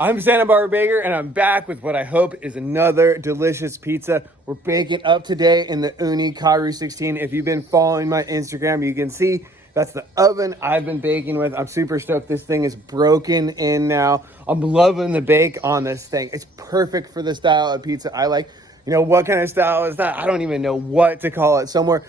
I'm Santa Barbara Baker, and I'm back with what I hope is another delicious pizza. We're baking up today in the Ooni Karu 16. If you've been following my Instagram, you can see that's the oven I've been baking with. I'm super stoked. This thing is broken in now. I'm loving the bake on this thing. It's perfect for the style of pizza I like. You know, what kind of style is that? I don't even know what to call it. Somewhere,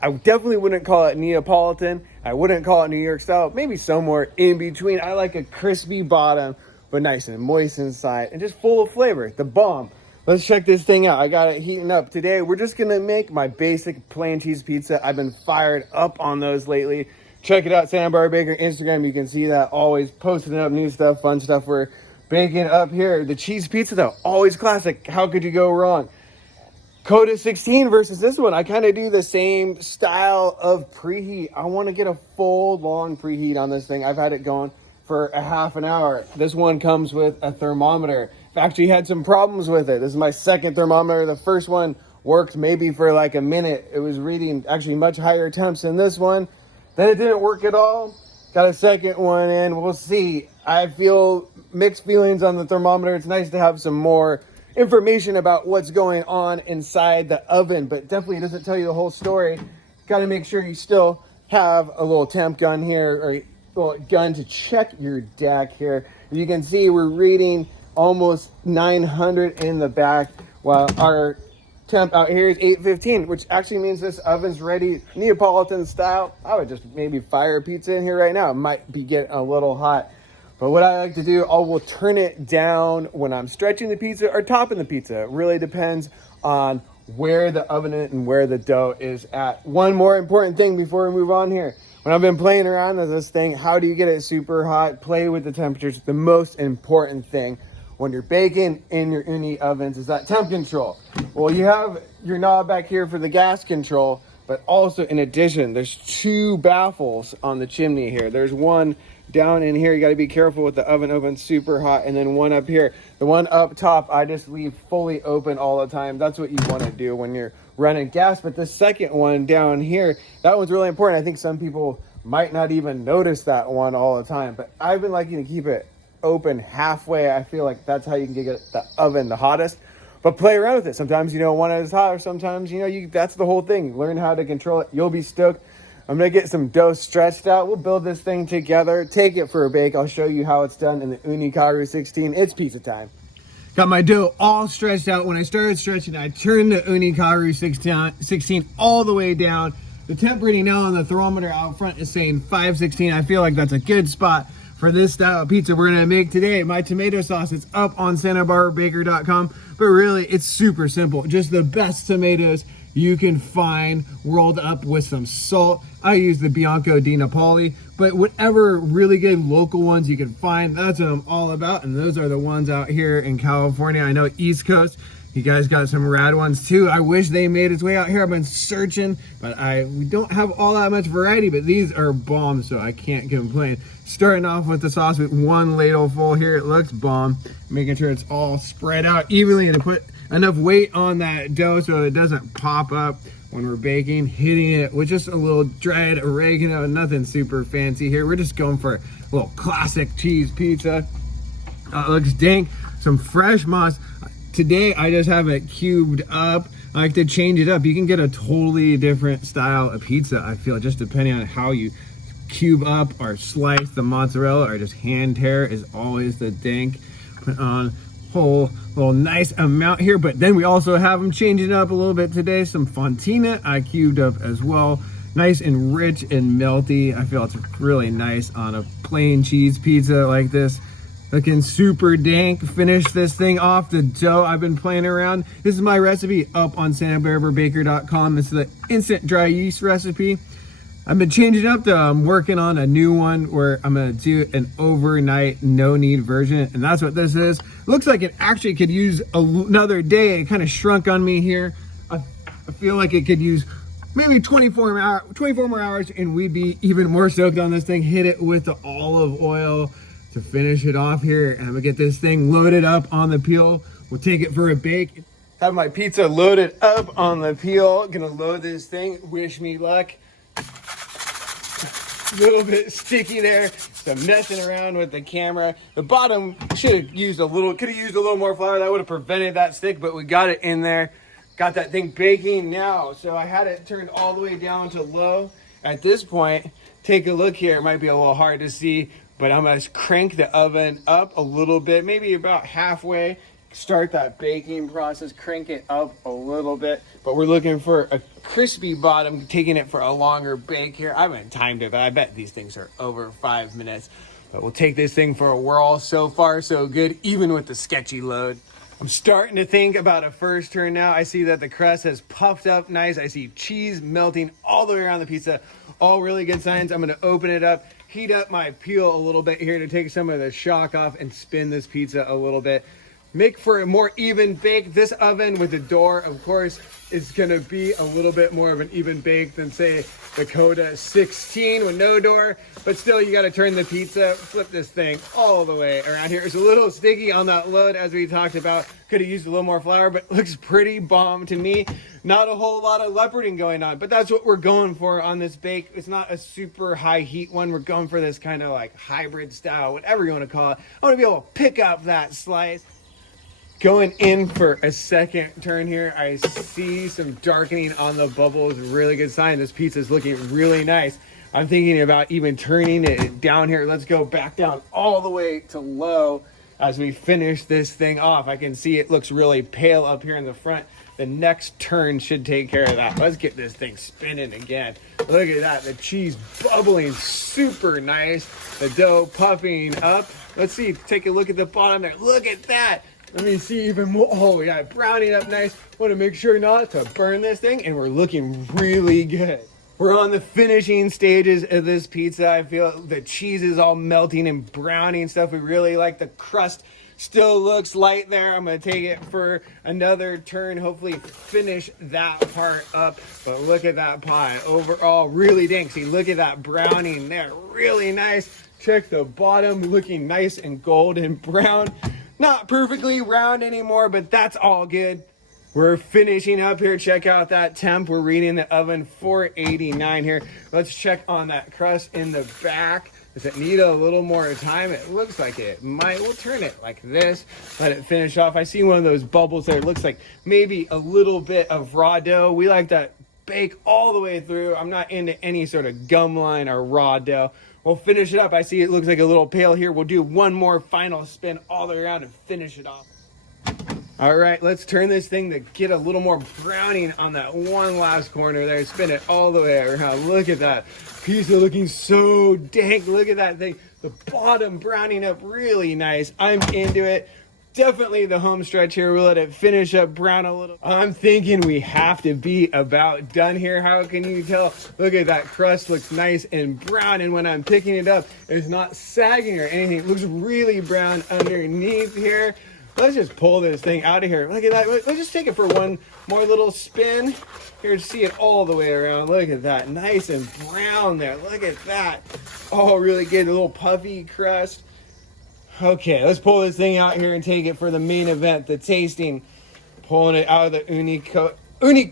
I definitely wouldn't call it Neapolitan. I wouldn't call it New York style. Maybe somewhere in between. I like a crispy bottom, but nice and moist inside and just full of flavor. The bomb. Let's check this thing out. I got it heating up. Today, we're just gonna make my basic plain cheese pizza. I've been fired up on those lately. Check it out, Santa Barbara Baker Instagram. You can see that, always posting up new stuff, fun stuff we're baking up here. The cheese pizza though, always classic. How could you go wrong? Coda 16 versus this one. I kind of do the same style of preheat. I want to get a full long preheat on this thing. I've had it going for a half an hour. This one comes with a thermometer. I've actually had some problems with it. This is my second thermometer. The first one worked maybe for like a minute. It was reading actually much higher temps than this one. Then it didn't work at all. Got a second one in. We'll see. I feel mixed feelings on the thermometer. It's nice to have some more information about what's going on inside the oven, but definitely doesn't tell you the whole story. Got to make sure you still have a little temp gun here, or a little gun to check your DAC here. You can see we're reading almost 900 in the back, while our temp out here is 815, which actually means this oven's ready Neapolitan style. I would just maybe fire a pizza in here right now. It might be getting a little hot. But what I like to do, I will turn it down when I'm stretching the pizza or topping the pizza. It really depends on where the oven is and where the dough is at. One more important thing before we move on here. When I've been playing around with this thing, how do you get it super hot? Play with the temperatures. The most important thing when you're baking in your Ooni ovens is that temp control. Well, you have your knob back here for the gas control, but also in addition, there's two baffles on the chimney here. There's one down in here. You got to be careful with the oven super hot, and then one up here. The one up top I just leave fully open all the time. That's what you want to do when you're running gas. But the second one down here, that one's really important. I think some people might not even notice that one all the time, but I've been liking to keep it open halfway. I feel like that's how you can get the oven the hottest. But play around with it. Sometimes you don't want it as hot, or sometimes that's the whole thing. Learn how to control it. You'll be stoked. I'm gonna get some dough stretched out. We'll build this thing together, take it for a bake. I'll show you how it's done in the Ooni Karu 16. It's pizza time. Got my dough all stretched out. When I started stretching, I turned the Ooni Karu 16 all the way down. The temp reading now on the thermometer out front is saying 516. I feel like that's a good spot for this style of pizza we're gonna make today. My tomato sauce is up on SantaBarbaraBaker.com, but really it's super simple. Just the best tomatoes you can find, rolled up with some salt. I use the Bianco di Napoli, but whatever really good local ones you can find, that's what I'm all about. And those are the ones out here in California. I know East Coast, you guys got some rad ones too. I wish they made its way out here. I've been searching, but we don't have all that much variety, but these are bomb, so I can't complain. Starting off with the sauce with one ladle full here. It looks bomb. Making sure it's all spread out evenly and to put enough weight on that dough so it doesn't pop up when we're baking. Hitting it with just a little dried oregano, nothing super fancy here. We're just going for a little classic cheese pizza. It looks dank. Some fresh moss. Today I just have it cubed up. I like to change it up. You can get a totally different style of pizza, I feel, just depending on how you cube up or slice the mozzarella, or just hand tear is always the dank. Put on whole little nice amount here, but then we also have them changing up a little bit today. Some fontina I cubed up as well. Nice and rich and melty. I feel it's really nice on a plain cheese pizza like this. Looking super dank. Finish this thing off. The dough I've been playing around. This is my recipe up on SantaBarbaraBaker.com. It's the instant dry yeast recipe. I've been changing up though. I'm working on a new one where I'm gonna do an overnight no knead version, and that's what this is. Looks like it actually could use another day. It kind of shrunk on me here. I feel like it could use maybe 24 more hours, and we'd be even more stoked on this thing. Hit it with the olive oil to finish it off here, and I'm gonna get this thing loaded up on the peel. We'll take it for a bake. Have my pizza loaded up on the peel. Gonna load this thing. Wish me luck. a little bit sticky there. So I'm messing around with the camera. The bottom could have used a little more flour. That would have prevented that stick, but we got it in there. Got that thing baking now. So I had it turned all the way down to low. At this point, take a look here. It might be a little hard to see, but I'm gonna crank the oven up a little bit, maybe about halfway. Start that baking process, crank it up a little bit, but we're looking for a crispy bottom, taking it for a longer bake here. I haven't timed it, but I bet these things are over 5 minutes. But we'll take this thing for a whirl. So far, so good, even with the sketchy load. I'm starting to think about a first turn now. I see that the crust has puffed up nice. I see cheese melting all the way around the pizza. All really good signs. I'm gonna open it up, heat up my peel a little bit here to take some of the shock off and spin this pizza a little bit. Make for a more even bake. This oven with the door, of course, is gonna be a little bit more of an even bake than say the Coda 16 with no door, but still you gotta turn the pizza, flip this thing all the way around here. It's a little sticky on that load as we talked about. Could have used a little more flour, but looks pretty bomb to me. Not a whole lot of leoparding going on, but that's what we're going for on this bake. It's not a super high heat one. We're going for this kind of like hybrid style, whatever you wanna call it. I wanna be able to pick up that slice. Going in for a second turn here, I see some darkening on the bubbles. Really good sign. This pizza is looking really nice. I'm thinking about even turning it down here. Let's go back down all the way to low as we finish this thing off. I can see it looks really pale up here in the front. The next turn should take care of that. Let's get this thing spinning again. Look at that. The cheese bubbling super nice. The dough puffing up. Let's see. Take a look at the bottom there. Look at that. Let me see even more. Oh, we got it browning up nice. Want to make sure not to burn this thing, and we're looking really good. We're on the finishing stages of this pizza. I feel the cheese is all melting and browning stuff. We really like the crust. Still looks light there. I'm going to take it for another turn. Hopefully finish that part up. But look at that pie. Overall, really dang. See, look at that browning there. Really nice. Check the bottom. Looking nice and golden brown. Not perfectly round anymore, but that's all good. We're finishing up here. Check out that temp. We're reading the oven 489 here. Let's check on that crust in the back. Does it need a little more time? It looks like it might. We'll turn it like this. Let it finish off. I see one of those bubbles there. It looks like maybe a little bit of raw dough. We like that bake all the way through. I'm not into any sort of gum line or raw dough. We'll finish it up. I see it looks like a little pale here. We'll do one more final spin all the way around and finish it off. All right, let's turn this thing to get a little more browning on that one last corner there. Spin it all the way around. Look at that pizza looking so dank. Look at that thing. The bottom browning up really nice. I'm into it. Definitely the home stretch here. We'll let it finish up brown a little. I'm thinking we have to be about done here. How can you tell? Look at that crust. Looks nice and brown. And when I'm picking it up, it's not sagging or anything. It looks really brown underneath here. Let's just pull this thing out of here. Look at that. Let's just take it for one more little spin. Here to see it all the way around. Look at that. Nice and brown there. Look at that. Oh, really good. A little puffy crust. Okay, let's pull this thing out here and take it for the main event, the tasting. Pulling it out of the Ooni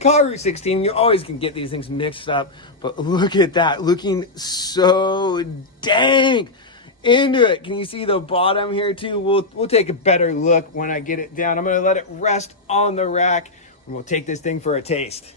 Karu 16. You always can get these things mixed up, but look at that, looking so dank. Into it. Can you see the bottom here too? We'll take a better look when I get it down. I'm gonna let it rest on the rack, and we'll take this thing for a taste.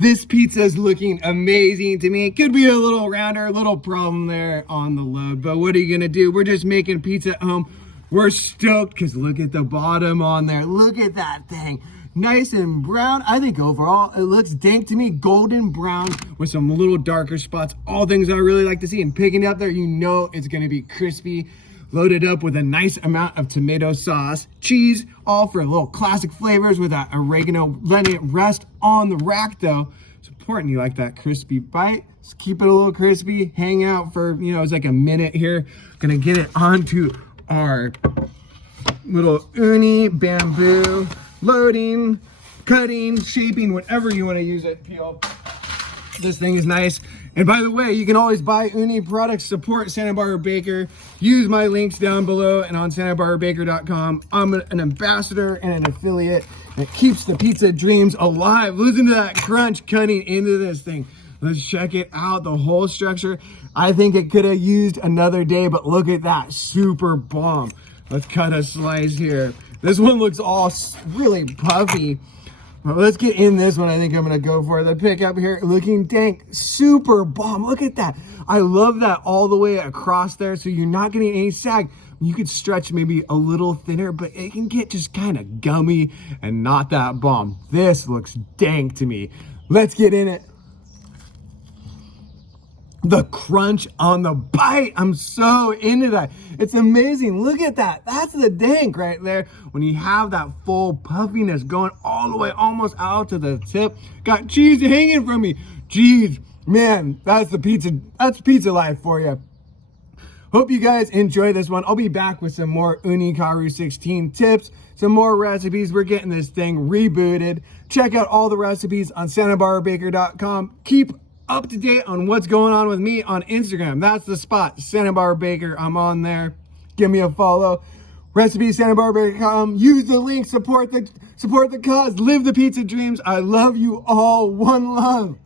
This pizza is looking amazing to me. It could be a little rounder, a little problem there on the load, but what are you gonna do? We're just making pizza at home. We're stoked because look at the bottom on there. Look at that thing. Nice and brown. I think overall it looks dank to me. Golden brown with some little darker spots. All things I really like to see. And picking it up there, you know it's gonna be crispy. Loaded up with a nice amount of tomato sauce, cheese, all for a little classic flavors with that oregano, letting it rest on the rack though. It's important you like that crispy bite. Just keep it a little crispy, hang out for, it's like a minute here. Gonna get it onto our little uni bamboo, loading, cutting, shaping, whatever you wanna use it, peel. This thing is nice. And by the way, you can always buy Ooni products, support Santa Barbara Baker. Use my links down below and on santabarbarabaker.com. I'm an ambassador and an affiliate, and it keeps the pizza dreams alive. Listen to that crunch cutting into this thing. Let's check it out, the whole structure. I think it could have used another day, but look at that, super bomb. Let's cut a slice here. This one looks all really puffy. Well, let's get in this one. I think I'm gonna go for the pickup here. Looking dank, super bomb. Look at that. I love that all the way across there, so you're not getting any sag. You could stretch maybe a little thinner, but it can get just kind of gummy and not that bomb. This looks dank to me. Let's get in it. The crunch on the bite, I'm so into that. It's amazing. Look at that. That's the dank right there. When you have that full puffiness going all the way almost out to the tip. Got cheese hanging from me. Cheese, man, that's pizza life for you. Hope you guys enjoy this one. I'll be back with some more Ooni Karu 16 tips, some more recipes. We're getting this thing rebooted. Check out all the recipes on SantaBarbaraBaker.com. Keep up to date on what's going on with me on Instagram. That's the spot, Santa Barbara Baker. I'm on there. Give me a follow. Recipes, SantaBarbara.com. Use the link. Support the cause. Live the pizza dreams. I love you all. One love.